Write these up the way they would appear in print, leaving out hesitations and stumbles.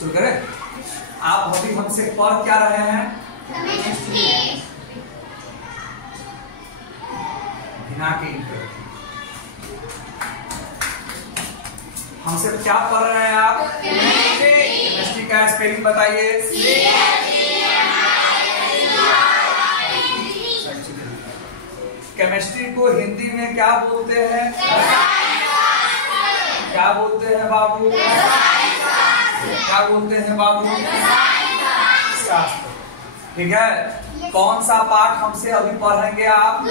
शुरू करें। आप अभी हमसे पढ़ क्या रहे हैं? बिना के हमसे क्या पढ़ रहे हैं आप? केमिस्ट्री का स्पेलिंग बताइए। केमिस्ट्री को हिंदी में क्या बोलते हैं? क्या बोलते हैं बाबू? क्या बोलते हैं बाबू? शास्त्र। ठीक है। कौन सा पाठ हमसे अभी पढ़ेंगे आप?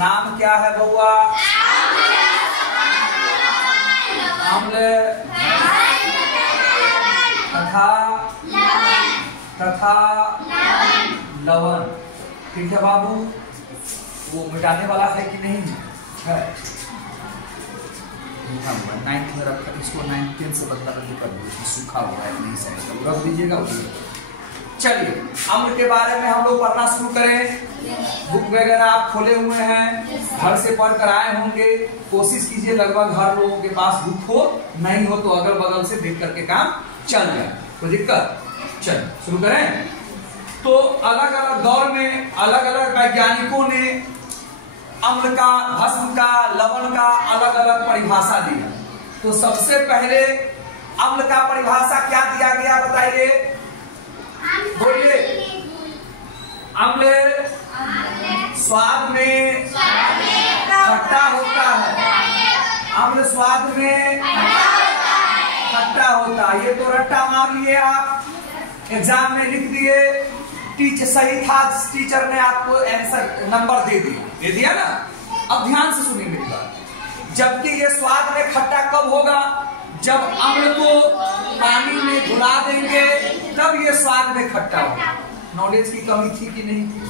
नाम क्या है बउआ? अम्ल तथा लवण। ठीक है बाबू। वो मिटाने वाला है कि नहीं है? 9th में रखा, इसको 9th 10 से बदला कर दीजिए, सूखा हुआ है नहीं सही रख दीजिएगा। चलिए अम्ल के बारे में हम लोग पढ़ना शुरू करें। बुक वगैरह आप खोले हुए हैं, घर से पढ़ कर आए होंगे। कोशिश कीजिए लगभग हर लोगों के पास बुक हो, नहीं हो तो अगल बगल से देख करके काम चल जाए, कोई दिक्कत। चलिए शुरू करें। तो अलग अलग दौर में अलग अलग वैज्ञानिकों ने अम्ल का, भस्म का, लवण का अलग अलग परिभाषा दी है। तो सबसे पहले अम्ल का परिभाषा क्या दिया गया बताइए, बोलिए। अम्ल स्वाद में खट्टा होता है। अम्ल स्वाद में खट्टा होता है। ये तो रट्टा मार लिए आप, एग्जाम में लिख दिए, टीचर सही था, टीचर ने आपको आंसर नंबर दे दिया ना। अब ध्यान से सुनिए मेरी बात। जबकि ये स्वाद में खट्टा कब होगा? जब अम्ल को पानी में घुला देंगे तब ये स्वाद में खट्टा होगा। नॉलेज की कमी थी कि नहीं थी?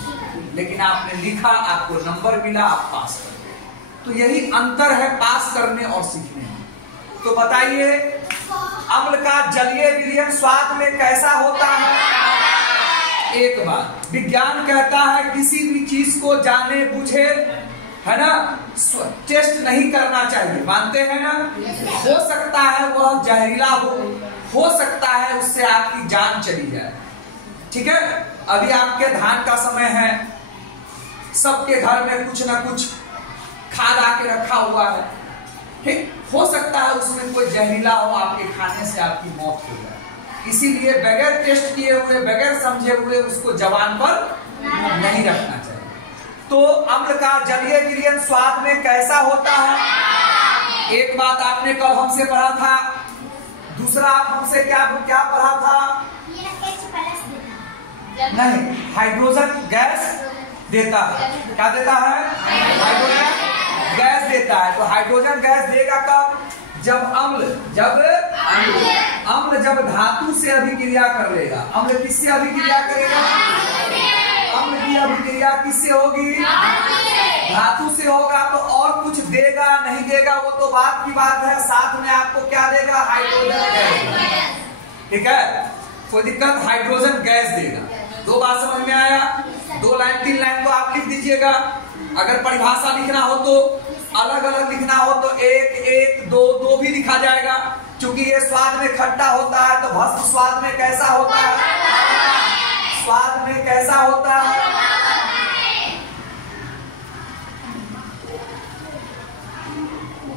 लेकिन आपने लिखा, आपको नंबर मिला, आप पास कर गए। तो यही अंतर है पास करने और सीखने में। तो बताइए अम्ल का जलीय विलयन स्वाद में कैसा होता है? एक बात विज्ञान कहता है किसी भी चीज को जाने बुझे, है ना, टेस्ट नहीं करना चाहिए, मानते हैं ना। हो सकता है वह जहरीला हो सकता है उससे आपकी जान चली जाए। ठीक है। अभी आपके धान का समय है, सबके घर में कुछ ना कुछ खाद आके रखा हुआ है। हो सकता है उसमें कोई जहरीला हो, आपके खाने से आपकी मौत हो जाए। इसीलिए बगैर टेस्ट किए हुए, बगैर समझे हुए उसको जबान पर नहीं रखना चाहिए। तो अम्ल का जलीय विलयन स्वाद में कैसा होता है? एक बात आपने कल हमसे पढ़ा था। दूसरा आप हमसे क्या पढ़ा था? नहीं, हाइड्रोजन गैस देता है। क्या देता है? हाइड्रोजन गैस देता है। तो हाइड्रोजन गैस देगा कब? जब अम्ल जब धातु से अभिक्रिया कर लेगा। अम्ल किससे अभिक्रिया करेगा? अम्ल की अभिक्रिया किससे होगी? धातु से होगा। तो और कुछ देगा नहीं देगा वो तो बात की बात है, साथ में आपको क्या देगा? Hydrogen gas. ठीक है, कोई दिक्कत? हाइड्रोजन गैस देगा। दो बात समझ में आया? 2 लाइन 3 लाइन तो आप लिख दीजिएगा। अगर परिभाषा लिखना हो तो अलग अलग लिखना हो तो 1 1 2 2 भी लिखा जाएगा। क्योंकि ये स्वाद में खट्टा होता है। तो भस्म स्वाद में कैसा होता है? स्वाद में कैसा होता है?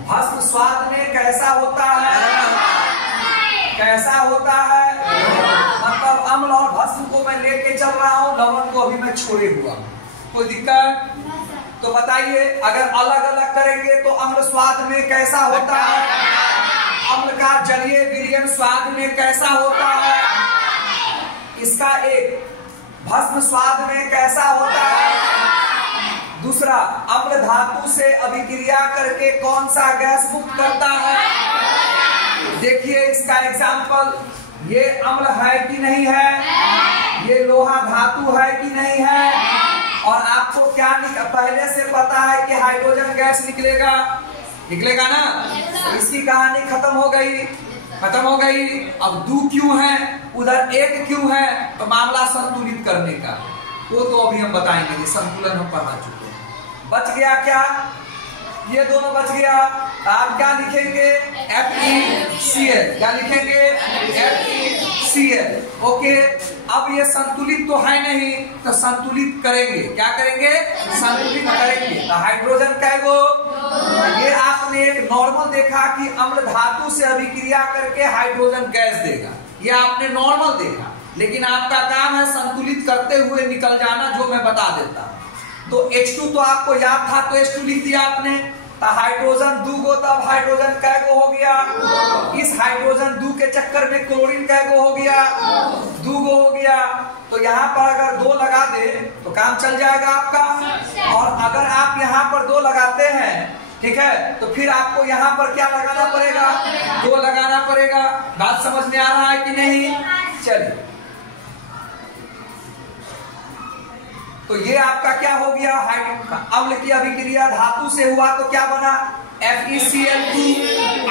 भस्म स्वाद में कैसा होता है? कैसा होता है? मतलब अम्ल और भस्म को मैं लेके चल रहा हूँ, लवण को अभी मैं छोड़े हुआ। कोई दिक्कत? तो बताइए अगर अलग अलग करेंगे तो अम्ल स्वाद में कैसा होता है? अम्ल का जलीय विलयन स्वाद में कैसा होता है? इसका एक भस्म स्वाद में कैसा होता है? दूसरा अम्ल धातु से अभिक्रिया करके कौन सा गैस मुक्त करता है? देखिए इसका एग्जाम्पल, ये अम्ल है कि नहीं है? ये लोहा धातु है कि नहीं है? और आपको क्या पहले से पता है कि हाइड्रोजन गैस निकलेगा ना। इसकी कहानी खत्म हो गई। अब 2 क्यों है, उधर 1 क्यों है? तो मामला संतुलित करने का, वो तो अभी हम बताएंगे। संतुलन हम पढ़ा चुके हैं। बच गया क्या? ये दोनों बच गया। आप क्या लिखेंगे? FeCl। क्या लिखेंगे? HCl। ओके, अब ये संतुलित तो है नहीं, तो संतुलित करेंगे। क्या करेंगे? संतुलित करेंगे। तो हाइड्रोजन कैगो, ये आपने एक नॉर्मल देखा कि अम्ल धातु से अभिक्रिया करके हाइड्रोजन गैस देगा, ये आपने नॉर्मल देखा। लेकिन आपका काम है संतुलित करते हुए निकल जाना, जो मैं बता देता हूं। तो H2 तो आपको याद था, तो H2 लिख दिया आपने। तो हाइड्रोजन 2 गो, तब हाइड्रोजन कैगो हो गया? इस हाइड्रोजन 2 के चक्कर में क्लोरीन कैगो हो गया? 2 गो हो गया। तो यहाँ पर अगर 2 लगा दे तो काम चल जाएगा आपका। और अगर आप यहाँ पर 2 लगाते हैं, ठीक है, तो फिर आपको यहाँ पर क्या लगाना पड़ेगा? 2 लगाना पड़ेगा। बात समझ में आ रहा है कि नहीं? चलिए, तो ये आपका क्या हो गया? अम्ल की अभिक्रिया धातु से हुआ तो क्या बना? FeCl2।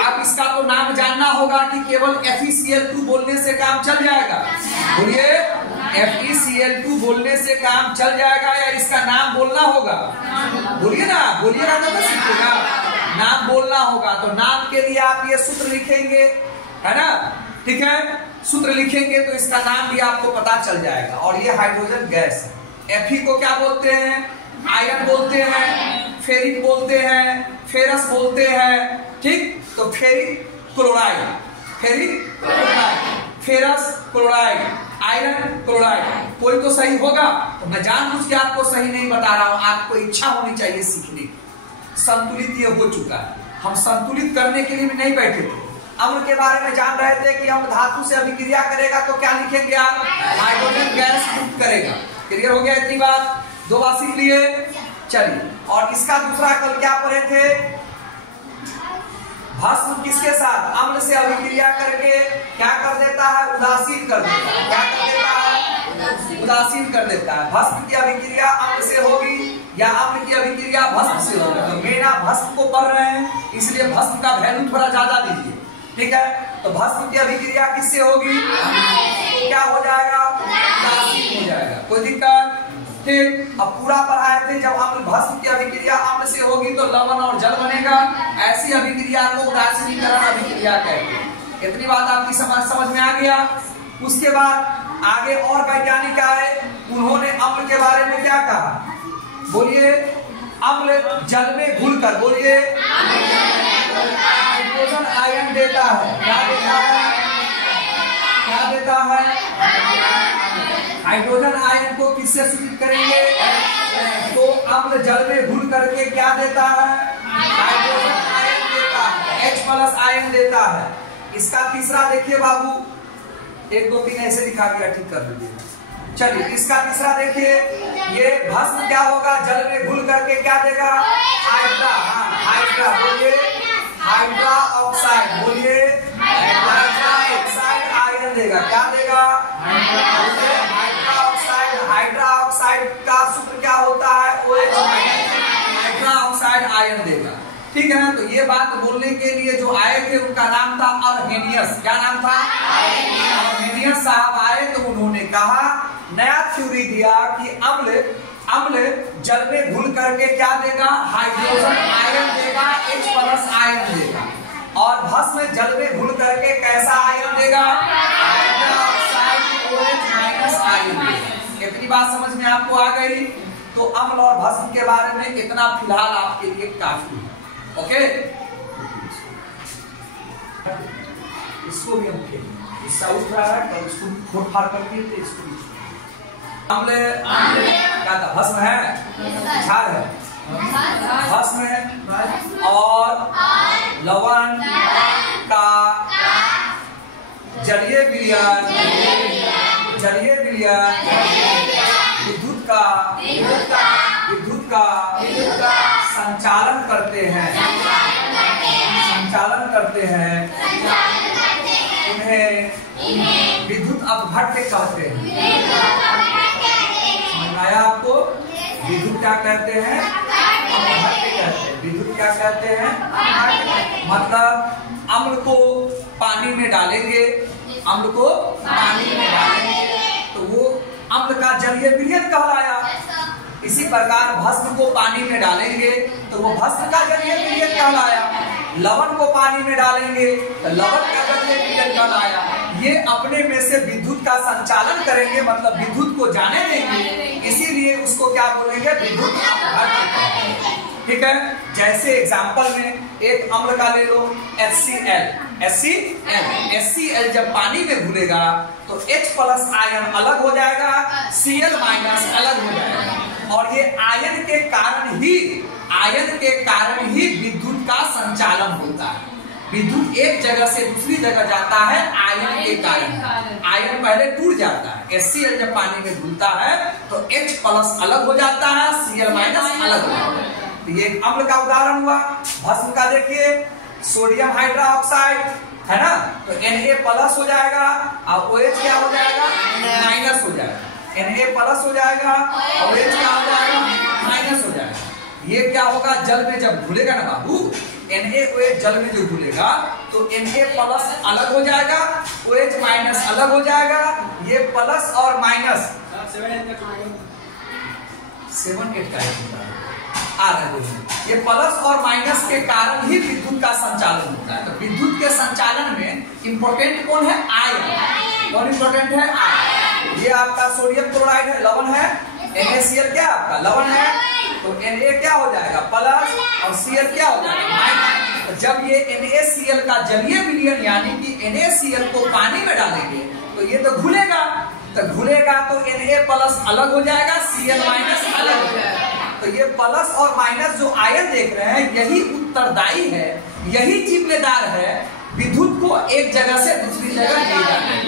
आप इसका तो नाम जानना होगा कि केवल FeCl2 बोलने से काम चल जाएगा। बोलिए, FeCl2 बोलने से काम चल जाएगा या इसका नाम बोलना होगा? बोलिए ना, बोलिएगा तो मैं सीखूंगा। नाम बोलना होगा। तो नाम के लिए आप ये सूत्र लिखेंगे, है ना? ठीक है, सूत्र लिखेंगे तो इसका नाम भी आपको पता चल जाएगा। और ये हाइड्रोजन गैस है। Fe को क्या बोलते हैं? आयरन बोलते हैं, फेरिक बोलते हैं, फेरस बोलते हैं। ठीक, तो ferric chloride, ferric chloride, ferrous chloride, iron chloride. कोई तो सही होगा। तो मैं जानबूझ के आपको सही नहीं बता रहा हूं, आपको इच्छा होनी चाहिए सीखने की। संतुलित ये हो चुका है। हम संतुलित करने के लिए भी नहीं बैठे थे। अम्ल के बारे में जान रहे थे कि अम्ल धातु से अभिक्रिया करेगा तो क्या लिखेंगे आप? हाइड्रोजन गैस मुक्त करेगा। क्लियर हो गया इतनी बात? 2 बात सीख लिए। चलिए, और इसका दूसरा कल क्या पढ़े थे? भस्म किसके साथ? अम्ल से अभिक्रिया करके क्या कर देता है? उदासीन कर देता है। क्या कर देता है? उदासीन कर देता है। भस्म की अभिक्रिया अम्ल से होगी या अम्ल की अभिक्रिया भस्म से होगी? तो मेन आप भस्म को पढ़ रहे हैं, इसलिए भस्म का वैल्यू थोड़ा ज्यादा दीजिए। ठीक है, तो भस्म की अभिक्रिया किससे होगी? तो क्या हो जाएगा? उदासीन हो जाएगा। कोई दिक्कत? ठीक, अब पूरा पढ़ाए थे जब अम्ल भस्म की अभिक्रिया अम्ल से होगी तो लवण और जल बनेगा। ऐसी अभिक्रिया को उदासीनीकरण अभिक्रिया कहते हैं। इतनी बात आपकी समझ में आ गया। उसके बाद आगे और वैज्ञानिक आए, उन्होंने अम्ल के बारे में क्या कहा? बोलिए, अम्ल जल में घुलकर, बोलिए, हाइड्रोजन आयन देता है। क्या देता है? क्या देता है? हाइड्रोजन आयन को किससे सूचित करेंगे? तो अम्ल जल में घुल करके क्या देता है? हाइड्रोजन आयन देता है, H+ आयन देता है। इसका तीसरा देखिए बाबू, 1 2 3 ऐसे लिखा गया, ठीक कर लीजिए। चलिए, इसका तीसरा देखिए, ये भस्म क्या होगा? जल में घुल करके क्या देगा? हाइड्रा। हाइड्रा, बोलिए, हाइड्रा ऑक्साइड, बोलिए, हाइड्रा ऑक्साइड आयन देगा। क्या देगा? Hydra oxide. हाइड्रा ऑक्साइड का सूत्र क्या होता है? OH-। हाइड्रा ऑक्साइड आयन देगा। ठीक है ना? तो ये बात बोलने के लिए जो आए थे उनका नाम था अर्हेनियस। क्या नाम था? अर्हेनियस साहब आए तो उन्होंने कहा, नया थ्योरी दिया कि अम्ल जल में घुल करके क्या देगा? हाइड्रोजन आयन देगा, H+ आयन देगा। और भस्म जल में घुल करके कैसा आयन देगा? हाइड्रा ऑक्साइड, OH- आयन देगा। इतनी बात समझ में आपको आ गई? तो अम्ल और भस्म के बारे में इतना फिलहाल आपके लिए काफी है। ओके, इसको भी हम खेलेंगे। इसका उठ रहा है तो इसको फोड़ फाड़ करके तो इसको भी। अम्ल क्या था? भस्म है, क्षार है, भस्म है और लवण का जलीय विलयन, जलीय विलयन विद्युत का संचालन करते हैं, संचालन करते हैं। इन्हें विद्युत अपघट्य कहते हैं। समझ आया आपको? विद्युत क्या कहते हैं? अपघट्य कहते हैं। विद्युत क्या कहते हैं? मतलब अम्ल को पानी में डालेंगे, अम्ल को पानी में डालेंगे तो वो अम्ल का जलीय विलयन कहलाया। इसी प्रकार भस्म को पानी में डालेंगे तो वो भस्म का जलीय विलयन कहलाया। लवण को पानी में डालेंगे तो लवण का जलीय विलयन कहलाया। ये अपने में से विद्युत का संचालन करेंगे, मतलब विद्युत को जाने देंगे, इसीलिए उसको क्या बोलेंगे, विद्युत अपघट्य। ठीक है, जैसे एग्जांपल में एक अम्ल का ले लो HCl जब पानी में घुलेगा तो H+ आयन अलग हो जाएगा, Cl- अलग हो जाएगा, और ये आयन के कारण ही विद्युत का संचालन होता है। विद्युत एक जगह से दूसरी जगह जाता है आयन के कारण। आयन पहले टूट जाता है, HCl जब पानी में घुलता है तो H+ अलग हो जाता है, Cl- अलग हो जाता है। तो ये अम्ल का उदाहरण हुआ। भस्म का देखिए, सोडियम हाइड्रोक्साइड है ना, तो Na+ हो जाएगा और OH क्या हो जाएगा, माइनस हो जाएगा। Na+ हो जाएगा और OH क्या हो जाएगा, माइनस हो जाएगा। ये क्या होगा, जल में जब घुलेगा ना बाबू, NaOH जल में जो घुलेगा तो Na+ अलग हो जाएगा, OH- अलग हो जाएगा। ये प्लस और माइनस 7-8 का आ रहा है। ये प्लस और माइनस के कारण ही विद्युत का संचालन होता है। तो विद्युत के संचालन में इंपॉर्टेंट कौन है, आयन। कौन इंपॉर्टेंट है, आयन। ये आपका सोडियम क्लोराइड है, लवण है, NaCl क्या आपका लवण है, तो Na क्या हो जाएगा, प्लस, और Cl क्या हो जाएगा, माइनस। तो जब ये NaCl का जलीय विलयन यानी कि NaCl को पानी में डालेंगे तो ये तो घुलेगा, तो Na+ अलग हो जाएगा, Cl- अलग हो जाएगा। तो ये प्लस और माइनस जो आयन देख रहे हैं, यही उत्तरदायी है, यही जिम्मेदार है विद्युत को एक जगह से दूसरी जगह ले जाने।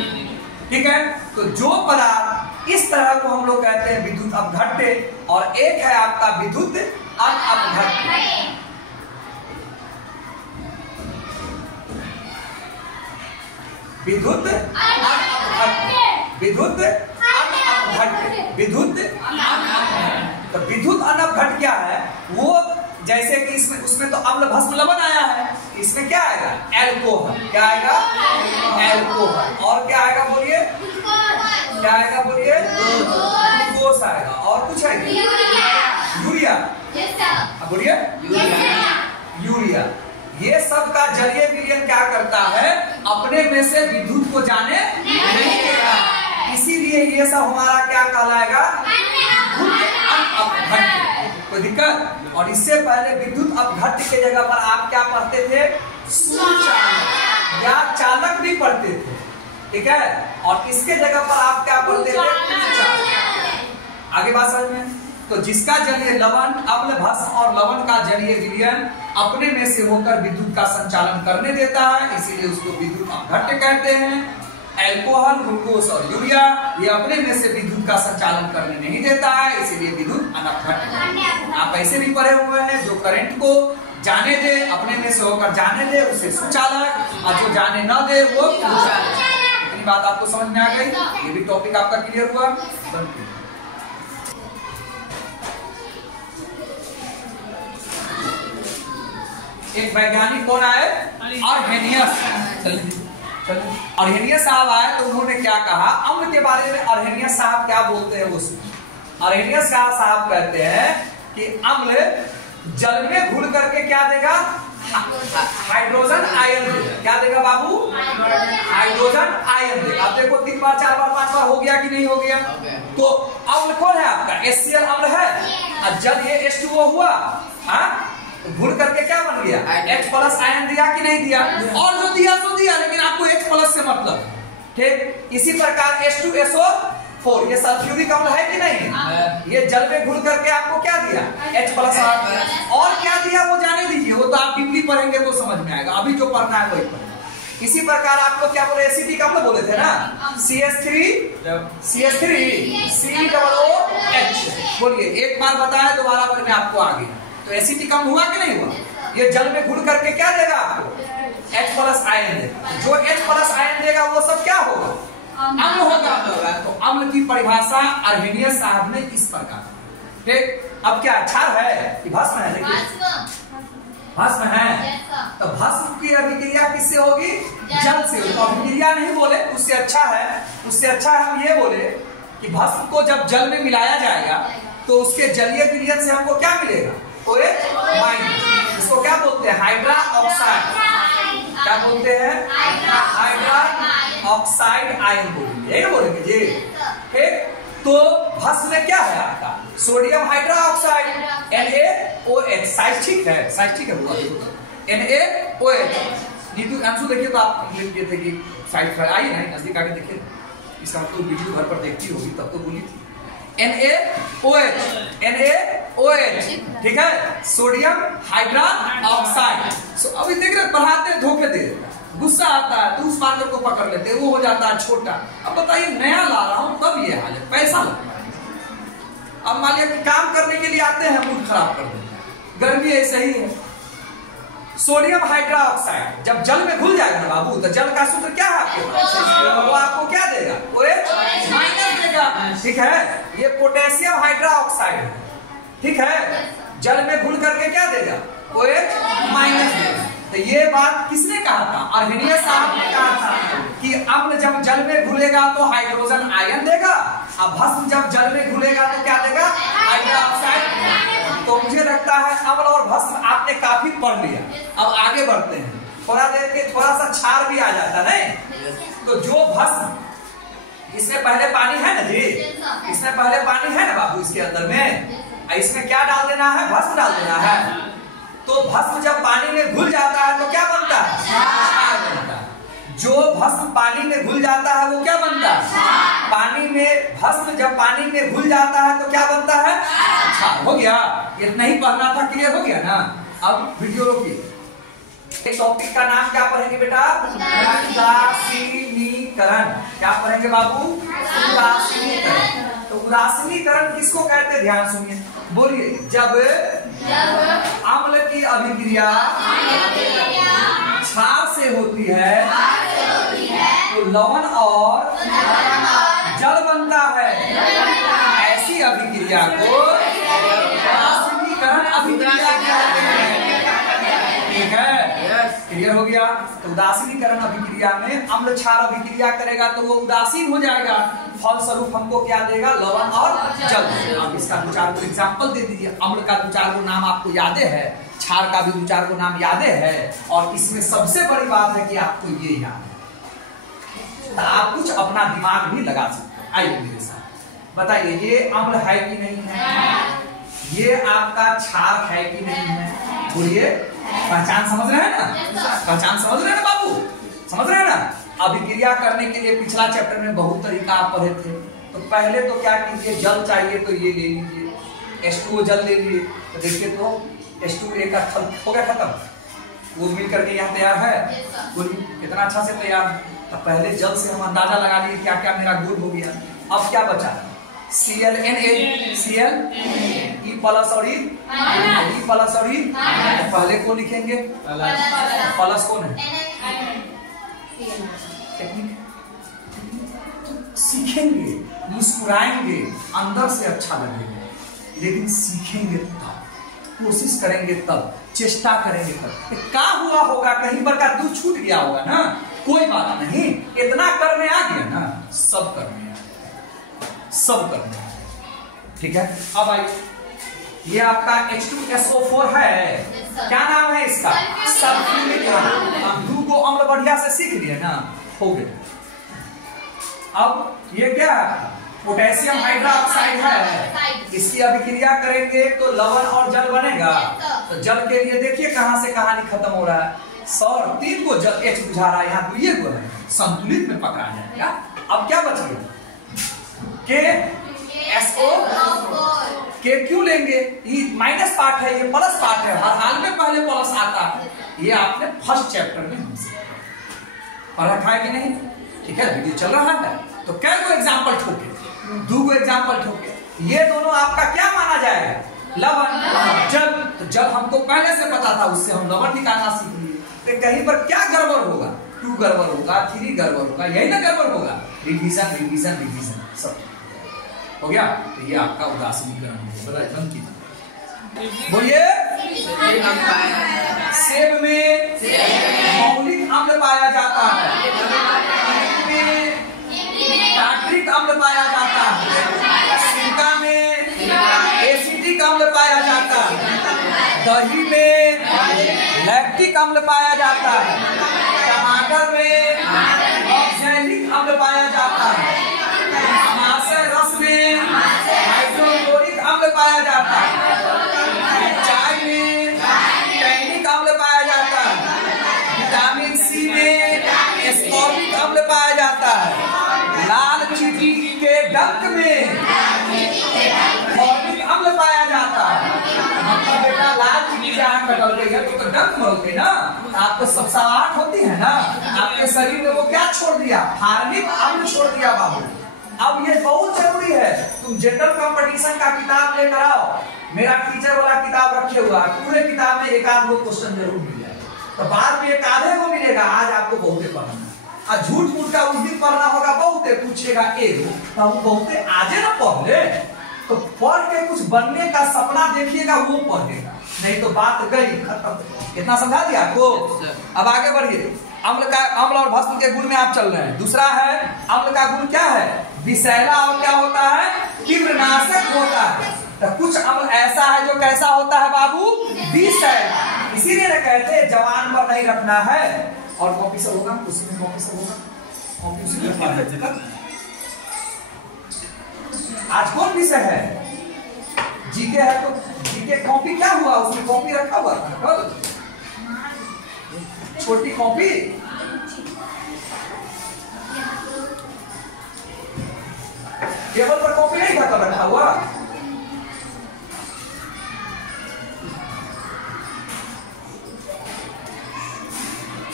ठीक है, तो जो पदार्थ इस तरह को हम लोग कहते हैं विद्युत अपघट्य, और एक है आपका विद्युत अनअपघट्य। विद्युत अनअपघट्य, विद्युत अनअपघट्य, विद्युत अनअपघट्य। तो विद्युत अनअपघट्य क्या है, वो जैसे कि इसमें उसमें तो अम्ल भस्म लवण आया है, इसमें क्या आएगा, एल्कोहल। क्या आएगा, एल्कोहल। और क्या आएगा बोलिए, क्या आएगा बोलिए, ग्लूकोस आएगा। और कुछ आएगा, यूरिया। बोलिए, यूरिया। ये सब का जलीय विलयन क्या करता है, अपने में से विद्युत को जाने नहीं देगा, इसीलिए ये सब हमारा क्या कहलाएगा, अपघट्य। कोई दिक्कत। और इससे पहले विद्युत अपघट्य के जगह पर आप क्या पढ़ते थे, सुचालक या चालक भी पढ़ते थे। ठीक है, और इसके जगह पर आप क्या पढ़ते थे, आगे बात समझ में। तो जिसका जलीय लवण, अम्ल, भस्म और लवण का जलीय विलयन अपने में से होकर विद्युत का संचालन करने देता है, इसीलिए उसको विद्युत अपघट्य कहते हैं। एल्कोहल, ग्लूकोस और यूरिया ये अपने में से विद्युत का संचालन करने नहीं देता है, इसीलिए विद्युत अनअपघट्य। आप ऐसे भी पढ़े हुए हैं, जो करंट को जाने दे, अपने में से होकर जाने दे, उसे सुचालक, और जो जाने न दे वो कुचालक। इतनी बात आपको समझ में आ गई, ये भी टॉपिक आपका क्लियर हुआ। एक वैज्ञानिक कौन आए, अर्हेनियस। अर्हेनियस साहब आए तो उन्होंने क्या कहा, अम्ल के बारे में अर्हेनियस साहब क्या बोलते हैं, उसमें अर्हेनियस साहब कहते हैं कि अम्ल जल में घुल करके क्या देगा, हाइड्रोजन आयन देगा। क्या देगा बाबू, हाइड्रोजन आयन देगा। अब देखो 3 बार 4 बार 5 बार हो गया कि नहीं हो गया। तो अम्ल कौन है आपका, HCl अम्ल है, और जब ये H2O हुआ, हाँ, घुल करके क्या बन गया, H+ आयन दिया कि नहीं दिया, और जो दिया तो दिया, लेकिन आपको H+ से मतलब। ठीक, इसी प्रकार H2SO4 ये सल्फ्यूरिक अम्ल है कि नहीं, ये जल में घुल करके आपको क्या दिया, H+। और क्या दिया वो जाने दीजिए, वो तो आप डीपली पढ़ेंगे तो समझ में आएगा, अभी जो पढ़ना है वही पढ़ना। इसी प्रकार आपको क्या बोले, एसिटिक अम्ल बोले थे ना, CH3COOH। बोलिए, एक बार बताया, दोबारा बार में आपको आ गया। तो एसिटिक अम्ल हुआ कि नहीं हुआ, ये जल में घुल करके क्या देगा आपको, H+ आयन देगा। जो H+ आयन देगा वो सब क्या होगा, अम्ल होगा। तो अम्ल की परिभाषा अर्हेनियस साहब ने इस प्रकार। ठीक, अब क्या क्षार है कि भस्म है, भस्म है, तो भस्म की अभिक्रिया किससे होगी, जल से होगी। तो अभिक्रिया नहीं बोले, उससे अच्छा है हम ये बोले कि भस्म को जब जल में मिलाया जाएगा तो उसके जलीय विलयन से हमको क्या मिलेगा, OH-। इसको क्या बोलते हैं, हाइड्रा ऑक्साइड। क्या बोलते हैं, हाइड्रा ऑक्साइड आयन बोलेंगे, यही बोलेंगे जी। ठीक, तो भस्म में क्या है आपका सोडियम हाइड्रोक्साइड NaOH। साइज ठीक है, साइज ठीक है NaOH। नीतू अंशु देखिए तो आप लिख दिए थे कि साइड आई है, नजदीक आके देखिए, इसका मतलब वीडियो घर पर देखती होगी तब तो बोली थी। NaOH ठीक है, सोडियम हाइड्रोक्साइड। अभी देख रहे पढ़ाते धोखे दे देता, गुस्सा आता है तो उस मार्कर को पकड़ लेते हैं, वो हो जाता है छोटा। अब बताइए नया ला रहा हूं तब ये हाल है, पैसा लगता है। अब मान लिया कि काम करने के लिए आते हैं, मूड खराब कर देते हैं, गर्मी ऐसे ही है। सोडियम हाइड्रोक्साइड जब जल में घुल जाएगा ना बाबू, तो जल का सूत्र क्या है आपके पास, वो आपको क्या देगा OH माइनस देगा। ठीक है, ये पोटेशियम हाइड्रोक्साइड है, ठीक है, जल में घुल करके क्या देगा OH माइनस देगा। तो ये बात किसने कहा था, अर्हेनियस साहब ने कहा था कि अम्ल जब जल में घुलेगा तो हाइड्रोजन आयन देगा, और भस्म जब जल में घुलेगा तो क्या देगा हाइड्रोक्साइड। तो मुझे लगता है अम्ल और भस्म आपने काफी पढ़ लिया, अब आगे बढ़ते हैं। थोड़ा देर के थोड़ा सा क्षार भी आ जाता नहीं, तो जो भस्म इसमें पहले पानी है ना जी, इसमें पहले पानी है ना बाबू इसके अंदर में, इसमें क्या डाल देना है, भस्म डाल देना है। तो भस्म जब पानी में घुल जाता है तो क्या बनता है, क्षार बनता है। जो भस्म पानी में घुल जाता है वो क्या बनता है, पानी में भस्म जब पानी में घुल जाता है तो क्या बनता है, क्षार। हो गया, इतना ही पढ़ना था, क्लियर हो गया ना। अब वीडियो रोकिए, इस टॉपिक का नाम क्या पढ़ेंगे बेटा, उदासीनीकरण। क्या पढ़ेंगे बाबू, उदासीनीकरण। तो उदासीनीकरण किसको कहते हैं, ध्यान सुनिए, बोलिए। जब अम्ल की अभिक्रिया क्षार से होती है तो लवण और जल बनता है, ऐसी अभिक्रिया को उदासीनीकरण अभिक्रिया कहते हैं। ठीक है, क्लियर हो गया। तो उदासीनीकरण अभिक्रिया में अम्ल क्षार अभिक्रिया करेगा तो वो उदासीन हो जाएगा, फलस्वरूप हमको क्या देगा, लवण और जल। अब इसका दो चार को एग्जाम्पल दे दीजिए। अम्ल का दो चार को नाम आपको याद है, क्षार का भी दो चार को नाम याद है, और इसमें सबसे बड़ी बात है कि आपको ये याद है, तो आप कुछ अपना दिमाग भी लगा सकते हैं। आइए मेरे साथ बताइए, ये अम्ल है कि नहीं है, ये आपका क्षार है कि नहीं है, बोलिए। पहचान समझ रहे हैं ना, पहचान समझ रहे हैं ना बाबू, समझ रहे हैं ना। अभिक्रिया करने के लिए पिछला चैप्टर में बहुत तरीका आप पढ़े थे। तो पहले तो क्या कीजिए, जल चाहिए तो ये ले लीजिए, H2O जल ले लीजिए, तो देखिए तो H2A का हो गया खत्म, वो मिल करके यहाँ तैयार है, कितना अच्छा से तैयार है। तो पहले जल से हम अंदाजा लगा लिए क्या क्या मेरा गुण हो गया। अब क्या बचा, ClNA, Cl E प्लस और E प्लस और E, पहले को लिखेंगे, प्लस कौन है, टेक्निक। सीखेंगे, मुस्कुराएंगे, अंदर से अच्छा लगेगा, लेकिन सीखेंगे तब, कोशिश करेंगे तब, चेष्टा करेंगे तब। क्या हुआ होगा, कहीं पर का दूध छूट गया होगा ना, कोई बात नहीं, इतना करने आ गया ना, सब करने आ गया, सब करने आ गया। ठीक है, अब आइए, ये आपका H2SO4 है, क्या नाम है इसका, सल्फ्यूरिक एसिड। हम दो को अम्ल बढ़िया से सीख लिए ना, हो गया। अब ये क्या है, पोटेशियम हाइड्रोक्साइड है, इसकी अभिक्रिया करेंगे तो लवण और जल बनेगा। तो जल के लिए देखिए कहां से कहानी खत्म हो रहा है, सर 3 को जल H बुझा रहा है, यहाँ 2 को है, संतुलित में पकड़ा जाएगा। अब क्या बच गया, KSO4, के क्यों लेंगे, ये माइनस पार्ट है, ये प्लस पार्ट है, हर हाल में पहले प्लस आता है। ये आपने फर्स्ट चैप्टर में पढ़ रखा है कि नहीं, ठीक है, वीडियो चल रहा है। तो क्या को एग्जांपल ठोके, 2 को एग्जांपल ठोके, ये दोनों आपका क्या माना जाएगा, लवण जल। तो जल हमको पहले से पता था, उससे हम लवण निकालना सीख लिए। तो कहीं पर क्या गड़बड़ होगा, 2 गड़बड़ होगा, 3 गड़बड़ होगा, यही ना गड़बड़ होगा, रिवीजन रिवीजन रिवीजन सब हो गया। तो ये आपका उदासीनीकरण है, बोलिए। सेब में मौलिक अम्ल पाया जाता है, टार्ट्रिक अम्ल पाया जाता है, सिरका में एसिटिक अम्ल पाया जाता है, दही में लैक्टिक अम्ल पाया जाता है, टमाटर में ऑक्सैलिक में फॉर्मिक अम्ल पाया जाता है। मतलब बेटा लाल चीनी जहाँ कटल गई है तो डंक मर गई ना, आपको सबसाहट होती है ना, आपके शरीर में वो क्या छोड़ दिया, फॉर्मिक अम्ल छोड़ दिया बाबू। अब ये बहुत जरूरी है, तुम जनरल कंपटीशन का किताब लेकर आओ, मेरा टीचर वाला किताब रखे हुआ है, पूरे किताब में एक आध 2 क्वेश्चन जरूर मिल जाएगा, तो बाद में एक आधे को मिलेगा, आज आपको बहुते पढ़ना है। और झूठ मूठ का उस दिन पढ़ना होगा, बहुते पूछेगा तो हम बहुते आजे ना पढ़ ले, तो पढ़ के कुछ बनने का सपना देखिएगा, वो पढ़ेगा, नहीं तो बात गई खत्म। इतना समझा दिया आपको। अब आगे बढ़िए। अम्ल और भस्म के गुण में आप चल रहे हैं। दूसरा है अम्ल का गुण क्या है, विषैला और क्या होता है, तीव्रनाशक होता है। तो कुछ अम्ल ऐसा है जो कैसा होता है बाबू, विषैला, इसीलिए ना कहते हैं जवान पर नहीं रखना है। और कॉपी सब होगा, उसमें कॉपी सब होगा, कॉपी उसमें आज कौन विषय है, जीके है, तो जीके कॉपी क्या हुआ, उसमें कॉपी रखा हुआ था, छोटी कॉपी, टेबल पर कॉपी नहीं था कल रखा हुआ।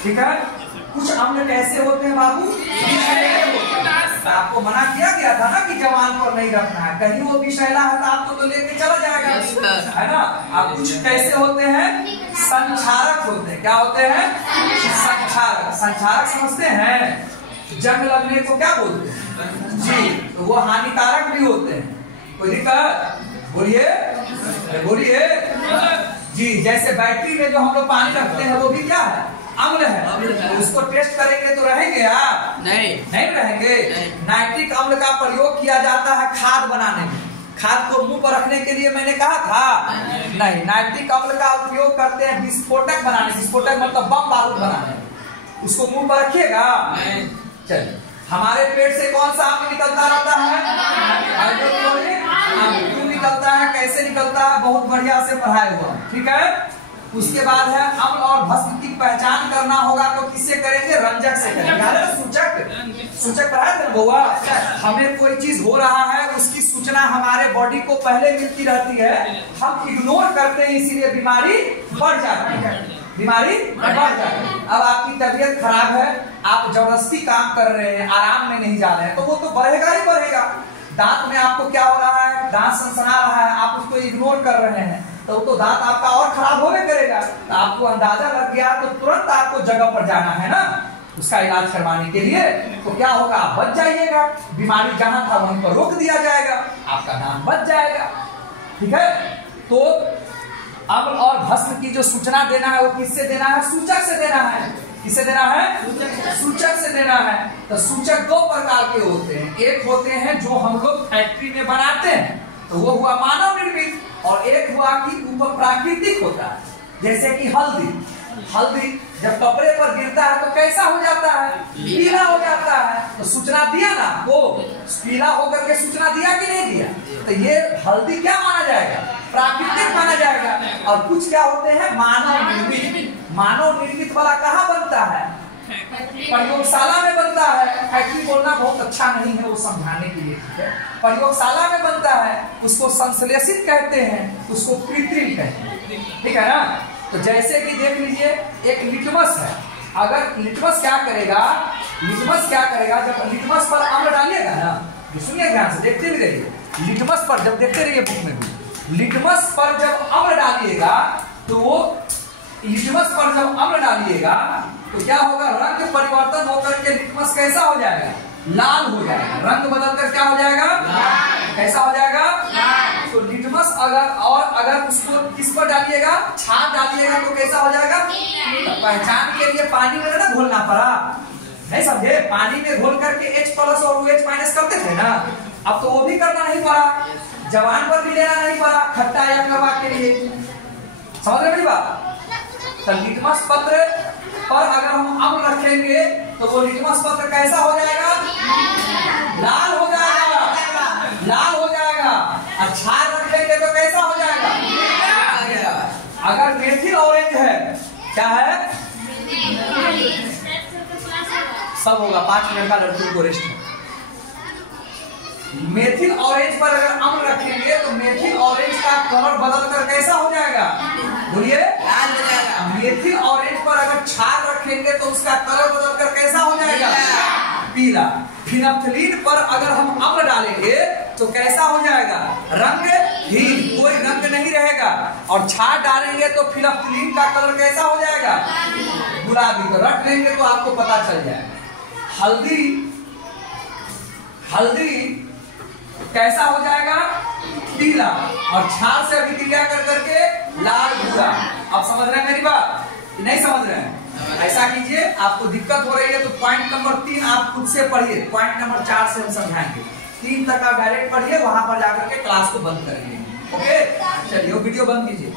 ठीक है। कुछ अम्ल कैसे होते हैं बाबू, आपको मना किया गया था ना कि जवान पर नहीं रखना है, कहीं वो विषैला है तो आपको तो लेके चला जाएगा, है ना। अब कुछ कैसे होते हैं, संक्षारक होते हैं। क्या होते हैं, संक्षारक। संक्षारक समझते हैं, जंग लगने को क्या बोलते हैं जी, तो वो हानिकारक भी होते हैं। कोई दिक्कत, बोलिए बोलिए जी। जैसे बैटरी में जो हम लोग पानी रखते हैं वो भी क्या है, अम्ल है, तो उसको टेस्ट करेंगे तो रहेंगे आप, नहीं रहेंगे। नाइट्रिक अम्ल का प्रयोग किया जाता है खाद बनाने में, खाद को मुंह पर रखने के लिए मैंने कहा था, नहीं। नाइट्रिक अम्ल का उपयोग करते हैं विस्फोटक बनाने, विस्फोटक मतलब बम बारूद बनाने, उसको मुंह पर रखिएगा। चलिए, हमारे पेट से कौन सा अम्ल निकलता रहता है, क्यों निकलता है, कैसे निकलता है, बहुत बढ़िया से पढ़ाया हुआ, ठीक है। उसके बाद है अम्ल और भस्म की पहचान करना होगा तो किससे करेंगे, रंजक से करेंगे। सूचक पढ़ा था बउआ, हमें कोई चीज हो रहा है उसकी सूचना हमारे बॉडी को पहले मिलती रहती है, हम इग्नोर करते हैं, इसीलिए बीमारी बढ़ जाती है, बीमारी बढ़ जाती है। अब आपकी तबीयत खराब है, आप जबरदस्ती काम कर रहे हैं, आराम में नहीं जा रहे हैं, तो वो तो बढ़ेगा ही बढ़ेगा। दांत में आपको क्या हो रहा है, दांत सनसना रहा है, आप उसको इग्नोर कर रहे हैं, तो दांत आपका और खराब होने करेगा। तो आपको अंदाजा लग गया तो तुरंत आपको जगह पर जाना है ना, उसका इलाज करवाने के लिए। तो क्या होगा, आप बच जाइएगा, बीमारी जहां था वहीं पर रोक दिया जाएगा, आपका दांत बच जाएगा, ठीक है। तो अम्ल और भस्म की जो सूचना देना है वो किससे देना है, सूचक से देना है। किससे देना है, सूचक से देना है। तो सूचक 2 प्रकार के होते हैं, एक होते हैं जो हम लोग फैक्ट्री में बनाते हैं, तो वो हुआ मानव निर्मित, और एक हुआ कि ऊपर प्राकृतिक होता है, जैसे कि हल्दी जब कपड़े पर गिरता है तो कैसा हो जाता है, पीला हो जाता है। तो सूचना दिया ना वो, पीला होकर के सूचना दिया कि नहीं दिया, तो ये हल्दी क्या माना जाएगा, प्राकृतिक माना जाएगा। और कुछ क्या होते हैं, मानव निर्मित। मानव निर्मित वाला कहाँ बनता है, प्रयोगशाला में बनता है। फैक्ट्री बोलना बहुत अच्छा नहीं है, वो समझाने के लिए, ठीक है। प्रयोगशाला में बनता है, उसको संश्लेषित कहते हैं, उसको कृत्रिम कहते हैं, ठीक है ना। तो जैसे कि देख लीजिए, एक लिटमस है, अगर लिटमस क्या करेगा, जब लिटमस पर अम्ल डालिएगा ना, सुनिए ध्यान से, देखते भी रहिए, लिटमस पर जब देखते रहिए बुक में भी, लिटमस पर जब अम्ल डालिएगा तो वो लिटमस पर जब अम्ल डालिएगा तो क्या होगा, रंग परिवर्तन होकर के लिटमस कैसा हो जाएगा, लाल हो जाएगा, रंग बदलकर क्या हो जाएगा, कैसा हो जाएगा। तो लिटमस अगर उसको किस पर डालिएगा, छाप डालिएगा तो कैसा हो जाएगा। तो पहचान के लिए पानी में ना घोलना पड़ा, नहीं समझे, पानी में घोल करके H+ और OH- करते थे ना, अब तो वो भी करना नहीं पड़ा, जवान पर भी लेना नहीं पड़ा, खट्टा या कड़वा के लिए, समझ रहे मेरी बात। तो लिटमस पत्र पर अगर हम अम्ल रखेंगे तो वो लिटमस पत्र कैसा हो जाएगा, लाल हो जाएगा, लाल हो जाएगा। अच्छा रखेंगे तो कैसा हो जाएगा। अगर मेथिल ऑरेंज है, क्या है, सब होगा। 5 मिनट का लड़की को रेस्ट है। मेथिल ऑरेंज पर अगर अम्ल रखेंगे तो मेथिल ऑरेंज का कलर बदल कर कैसा हो जाएगा? बोलिए, लाल हो जाएगा। मेथिल ऑरेंज पर अगर क्षार रखेंगे तो उसका कलर बदल कर कैसा हो जाएगा? पीला। फिनोप्थलीन पर अगर हम अम्ल डालेंगे तो कैसा हो जाएगा? रंगहीन, कोई रंग नहीं रहेगा। और क्षार डालेंगे तो फिनोप्थलीन का कलर कैसा हो जाएगा? गुलाबी। तो रख लेंगे तो आपको पता चल जाएगा। हल्दी कैसा हो जाएगा? पीला। और क्षार से अभिक्रिया कर करके लाल भूरा। आप समझ रहे हैं मेरी बात? नहीं समझ रहे हैं? ऐसा कीजिए, आपको दिक्कत हो रही है तो पॉइंट नंबर 3 आप खुद से पढ़िए, पॉइंट नंबर 4 से हम समझाएंगे। 3 तक आप डायरेक्ट पढ़िए, वहां पर जाकर के क्लास को बंद करेंगे। ओके, चलिए वो वीडियो बंद कीजिए।